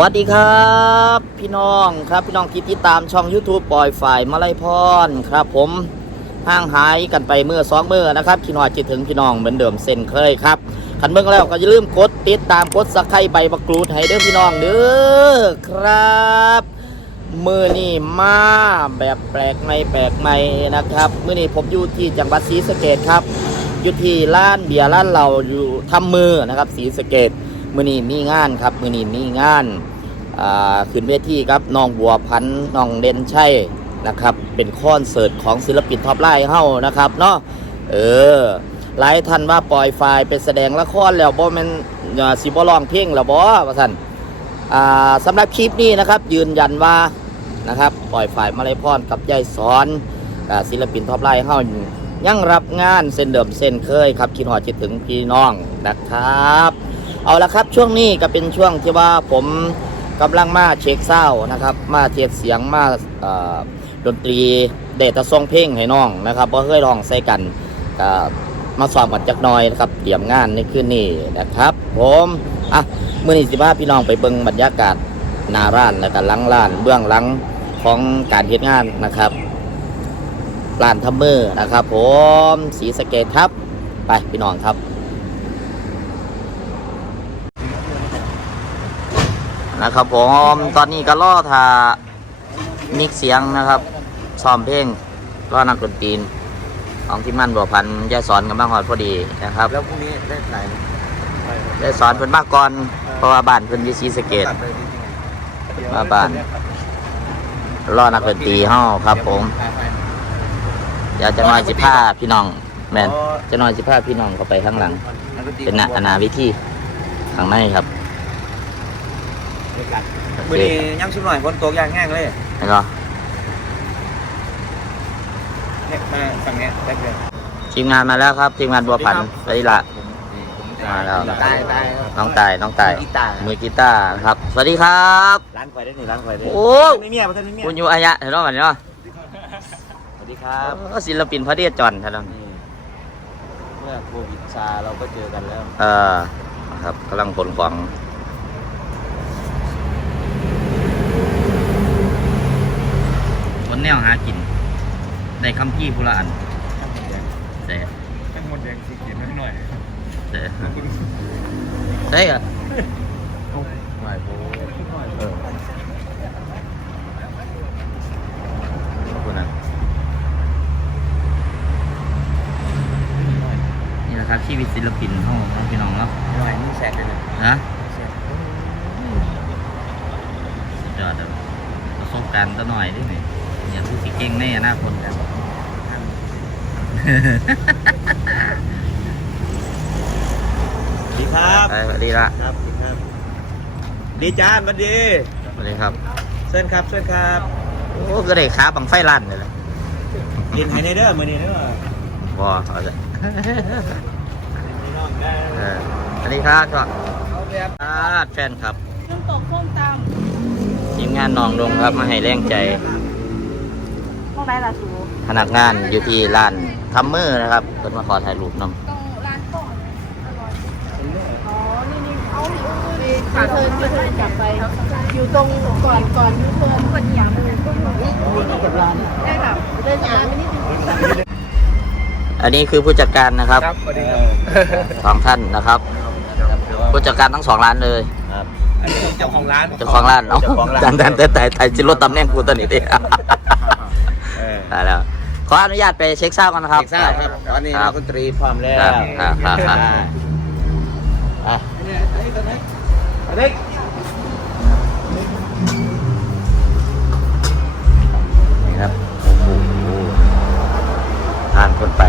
สวัสดีครับ พี่น้องครับพี่น้องที่ติดตามช่อง YouTube ปล่อยฝ่ายมาไลยพรครับ ผมห่างหายกันไปเมื่อสองเมื่อนะครับพี่น้องจิตถึงพี่น้องเหมือนเดิมเส้นเคยครับขันเมื่อแล้วก็อย่าลืมกดติดตามกดสักไข่ใบมะกรูดให้เด้อพี่น้องเด้อครับมือนี่มาแบบแปลกใหม่แปลกใหม่นะครับมือนี่ผมอยู่ที่จังหวัดศรีสะเกดครับอยู่ที่ร้านเบียร์ร้านเราอยู่ทำมือนะครับศรีสะเกด มือนีมีงานครับมือนีมีงานขึ้นเวทีครับน้องบัวพันน้องเด่นชัยนะครับ เป็นคอนเสิร์ตของศิลปินท็อปไลน์เฮ้านะครับเนาะเออหลายท่านว่าปล่อยไฟล์ไปแสดงละครแล้วบ่แม่นสิบ่ร้องเพลงแล้วบ่ว่าซั่นอ่าสำหรับคลิปนี้นะครับ ยืนยันว่านะครับปล่อยไฟล์มาเลยพรกับยายสอนศิลปินท็อปไลน์เฮ้ายังรับงานเส้นเดิมเส้นเคยครับคิดฮอดคิดถึงพี่น้องนะครับ เอาละครับช่วงนี้ก็เป็นช่วงที่ว่าผมกำลังมาเช็คเศร้านะครับ มาเทียบเสียงมาดนตรีเดตะทรงเพลงให้น้องนะครับเพราะเคยร้องใส่กันมาสอบกันจักหน่อยนะครับเตรียมงานในคืนนี้นะครับ ผมอะมื่อนี้สิบ้าพี่น้องไปเบิ่งบรรยากาศหน้าร้านแล้วก็หลังร้านเบื้องหลังของการเฮ็ดงานนะครับร้านทัมเมอร์นะครับ ผมสีสเกตครับ ไปพี่น้องครับ นะครับผมตอนนี้ก็ล่อทามิกเสียงนะครับซ้อมเพลงล่อนักดนตรีของที่มั่นบัวพันธ์ยายสอนกันบ้างหอดพอดีนะครับแล้วพรุ่งนี้ได้ถ่ายไหมยายสอนเพิ่นมากก่อนเพราะว่าบ้านเพิ่นอยี่ศรีสะเกดตัดเลยจริงๆมาบ้านล่อนักดนตรีเฮาครับ ผมเดี๋ยวจะน้อยสิผ้าพี่น้องแม่นจะน้อยสิผ้าพี่น้องเข้าไปข้างหลัง เป็นนาอนาวิธีข้างในครับ โอมือเคนี้ย่ำชิมหน่อยฝนตกอย่างแห้งเลยเห็นปะเนี่ยมาฝั่งเนี้ยได้เลยทีมงานมาแล้วครับทีมงานบัวพันธ์ไปละมาแล้วตายตายน้องตายน้องตายกีตาร์มือกีตาร์ครับ สวัสดีครับร้านไฟได้หนึ่งร้านไฟได้โอ้ไม่เมียประเทศไม่เมียคุณอยู่อายะเห็นไหมเนาะสวัสดีครับเออศิลปินพระเดชจอนท่านนี่เมื่อโควิดซาเราก็เจอกันแล้ว เออครับกำลังผลของ คนแนวหากินได้คำกี้พุละอันแต่เป็นหมดแดงสีเขียวนิดหน่อยแต่ได้เหรอหน่อยโบเออขอบคุณนะนี่นะครับชีวิตศิลปินห้องของพี่น้องเนาะหน่อยนี่แสกเลยนะนะแสกสุดยอดเลยประสบการณ์ตัวหน่อยได้ไหมอย่าพูดสิ เก่งในอนาคตครับสวัสดีครับไปสวัสดีละครับสวัสดีครับ ดีจ้าสวัสดีสวัสดีครับเชิญครับเชิญครับ โอ้ก็ได้ขาบังไฟลั่นเลยล่ะกินไฮเนเดอร์มือนี้เด้อพอเอาเลยพี่น้องได้เออสวัสดีครับก็เอาแบบอ่าแฟนครับน้ำตกส้มตทีมงานหนองดงครับมาให้แรงใจำห้อง ไหนล่ะสูพนักงานอยู่ที่ร้านทัมเมอร์นะครับเพิ่นมาขอถ่ายรูปนำตรงร้านก่อนอร่อยอ๋อนี่นี่เอาดิขาเทินที่เทินกลับไป อยู่ตรงก่อนก่อนยูเทิร์นก่อนอย่างมือก็อยู่กับร้านได้ค่ะเดินจากร้านไปนิดนึงอันนี้คือผู้จัดการนะครับครับสวัสดีครับสองท่านนะครับ ผู้จัดการทั้งสองร้านเลยครับอันนี้ เจ้าของร้านเจ้าของร้านเนาะเจ้าของร้านแต่แต่แต่แต่จิรถตำแหน่งกูตัวนี้ดิเออได้แล้วขออนุญาตไปเช็คเศร้ากันนะครับเด็กทราบครับตอนนี้ครันับกดนตรีพร้อมแล้วครับครับครับครับอะเด็กนี่ครับโอ้โหทานคนไป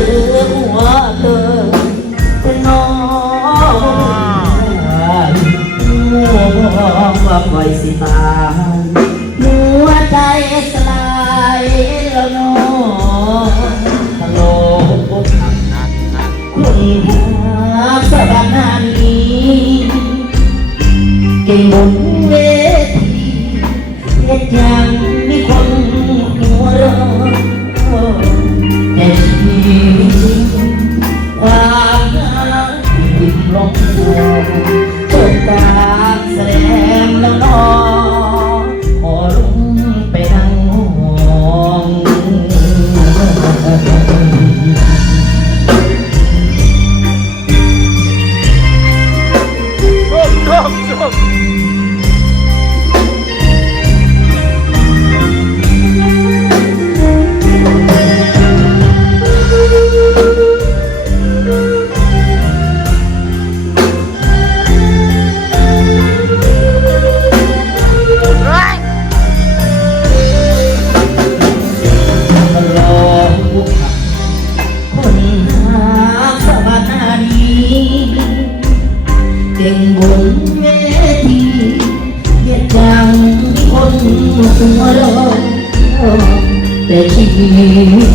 อหัวเธอเป็นน้องหัวมองายสิตาย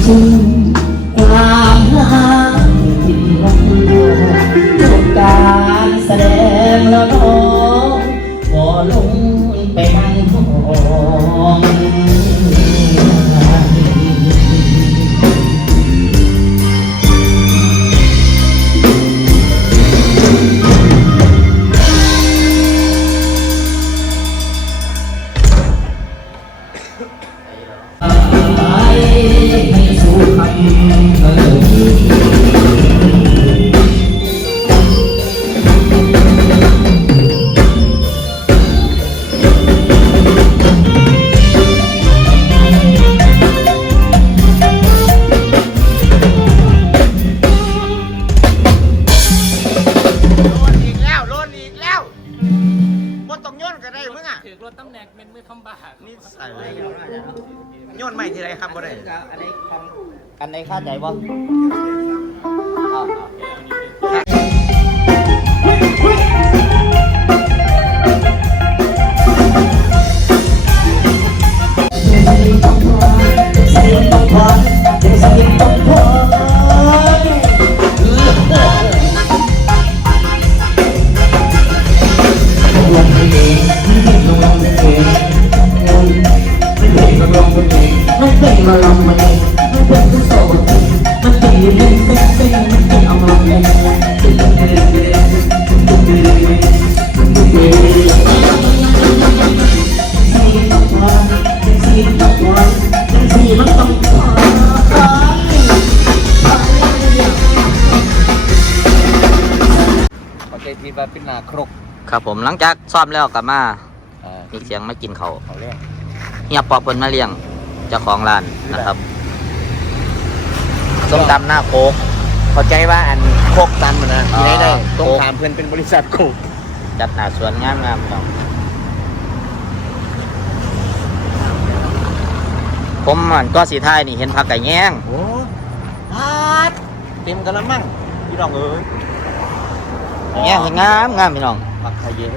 วิตฉันความรักที่ลงจบการแสดงแล้วน้องขอลงไปนั่งห้อง โยนไม่ทีไรครับบ่ได้อันนี้ของอันไหนคาดใจบ่ มันเป็นมาลองมันเองมันเป็นทุกโซ่มันเป็นเล่นเป็นเป็นมันเป็นเอามาเล่นสีต้องพอสีต้องพอสีมันต้องพอโอเคทีว่าเป็นนาครกครับผมหลังจากซ้อมแล้วกลับมาอ่ามีเสียงไม่กินเขาวเขาเรียก เฮียปอบเพิ่นมาเลี้ยง เจ้าของร้านนะครับส้มตำหน้าโคกเข้าใจว่าอันโคกตันมันนะอ๋อที่ไหนได้โคกต้องถามเพื่อนเป็นบริษัทโคกจัดหน้าสวนงามงามครับผมมันก็สีท้ายนี่เห็นผักไก่แย้งโอ้ฮัดเต็มกันแล้วมั้งพี่น้องเอ้ยแย้งเห็นงามงามพี่น้องผักขะแยง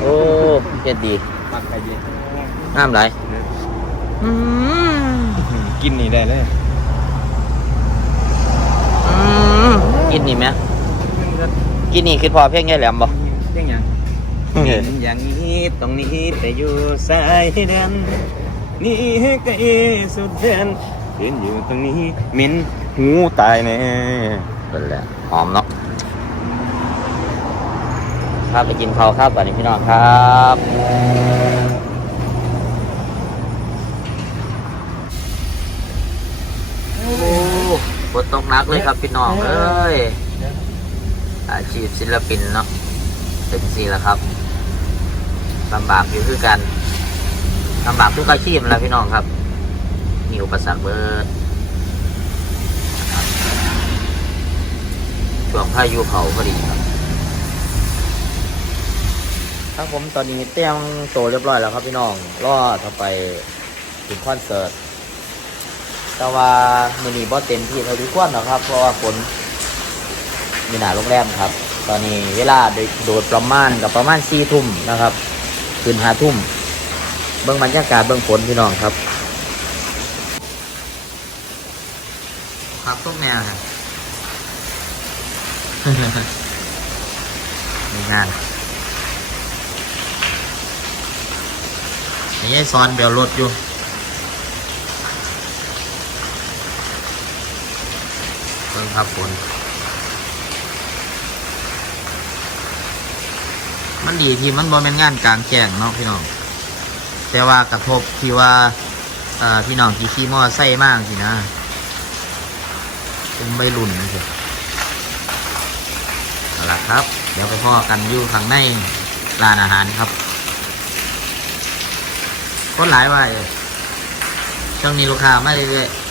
โอ้เฮ็ดดีผักขะแยงงามหลายอืม กินนี่ได้เลยอืมกินนี่ไหมกินนี่คือพอเพียงแค่แหลมบ่เรื่องหยังเห็นอย่างนี้ตรงนี้แต่อยู่สายแดนนี่ไกลสุดแดนเห็นอยู่ตรงนี้เหม็นหูตายแน่เป็นแหละหอมเนาะครับไปกินข้าวครับตอนนี้พี่น้องครับโอ้ ฝนตกหนักเลยครับพี่น้องเอ้ยอาชีพศิลปินเนาะเป็นสีแล้วครับลำบากอยู่คือกันลำบากทุกอาชีพแล้วพี่น้องครับ มีอุปสรรคเบิดช่วงพายุเขาพอดีครับครับผมตอนนี้เตรียมโตเรียบร้อยแล้วครับพี่น้องรอต่อไปถึงคอนเสิร์ต แต่ว่ามือนี้บ่เต็มที่เท่าที่ควรหรอกครับ เพราะว่าฝนมีหนาโรงแรมครับ ตอนนี้เวลาโดดประมาณกับประมาณสี่ทุ่มนะครับ คืนห้าทุ่ม เบื้องบรรยากาศเบื้องฝนพี่น้องครับพักต้มแมวนะนี่งานนี่ไอ้ซ้อนเบลรถอยู่ เพิ่งครับฝนมันดีที่มันบ่เป็นงานกลางแจ้งเนาะพี่น้อง แต่ว่ากระทบที่ว่าพี่น้องที่ขี่มอไซค์มากสินะเป็นใบรุ่นนะสิเอาละครับ เดี๋ยวไปพ่อกันอยู่ข้างในร้านอาหารครับคนหลายว่าอยู่ช่วงนี้ลูกค้ามาเรื่อยๆ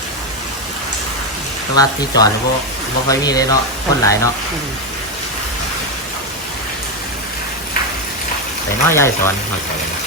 แต่ว่าที่จอดบ่บ่ค่อยมีเลยเนาะคนหลายเนาะแต่น้อยยายสอนเข้าใจนะ